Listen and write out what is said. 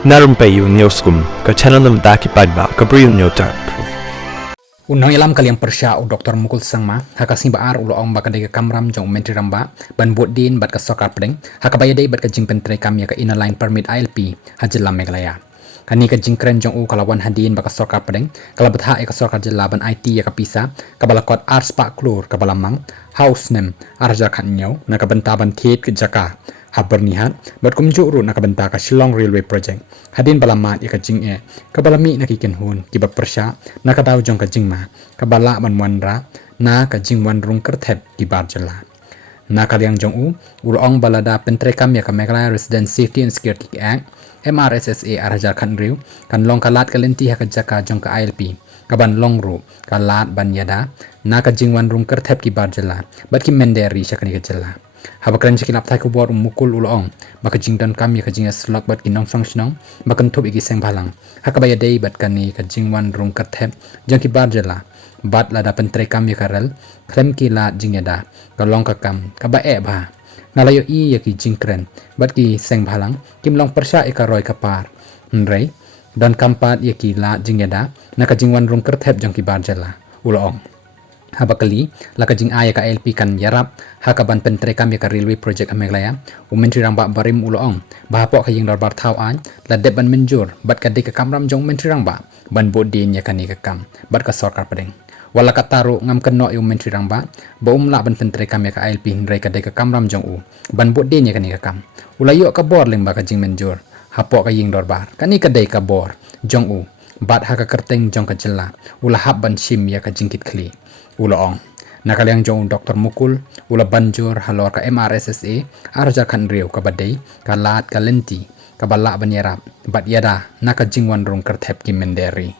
Narum payu nioskum ke channel nam daki padba ke briu nyotar. Unang ilam kaliang persya u Dr. Mukul Sangma hakasim baar ulo ong baka dega kamram jong menteri ramba ban bot din bat ka sokar pedeng hakabaya day bat ka jing pentre kam ya ka inner line permit ILP hajilam meglaya kani ka jing kren jong u kalawan hadin baka sokar pedeng kalabat ha ka sokar jelaban IT ya ka pisa kabala kot ars pak klur kabala mang house nem arja khan nyau na ka bentaban thiet ke jaka habar nihat bat kumju ru na ka benta ka Shillong Railway Project hadin balamat ya ka jing e kabalami na kikin hun kiba persya na ka daw jong ka jing ma kabala ban wanra na ka jing wan rung kerthep ki barjala na ka liang jong u ulong balada pentre kam ya ka Meghalaya Resident Safety and Security Act MRSSA arja khan riu kan long kalat kalenti ha ka jaka jong ka ILP kaban long ru kalat ban yada na ka jing wan rung kerthep ki barjala bat ki menderi shakani ka jala habakran chikin apthai ko bor mukul ulong baka jingdan kam ya ka jinga slok bat kinong song snong bakan thop igi seng balang hakabaya dei bat kani ka jingwan rung kathep jangki barjala bat lada pentre kam ya karel krem ki la jingeda ka long ka kam ka ba e ba ngalayo i ya ki jingkren bat ki seng balang kim long persya e ka roy ka par nrei dan kampat ya ki la jingeda na ka jingwan rung kathep jangki barjala ulong habakali laka jing aya ka LP kan yarap hakaban pentre kam ya ka railway project Meghalaya menteri rangba barim uloong bahapo ka ying darbar thau an la deban menjur bat ka de ka kamram jong menteri rangba ban bodin ya kani ka kam bat ka sarkar pedeng wala ka taru ngam kenno yu menteri rangba ba umla ban pentre kam ya ka LP nrai ka de ka kamram jong u ban bodin ya kani ka kam ulayo ka bor leng ba ka jing menjur hapo ka ying darbar kani ka de ka bor jong u bat haka kerteng jong ka jela ula hab ban shim ya ka jingkit kli uloong nakaliang jong Dr. Mukul ula banjur halor ka MRSSA arja khan riu ka badai ka lat ka lenti ka bala banyarap bat yada naka jingwan rung kerthep ki menderi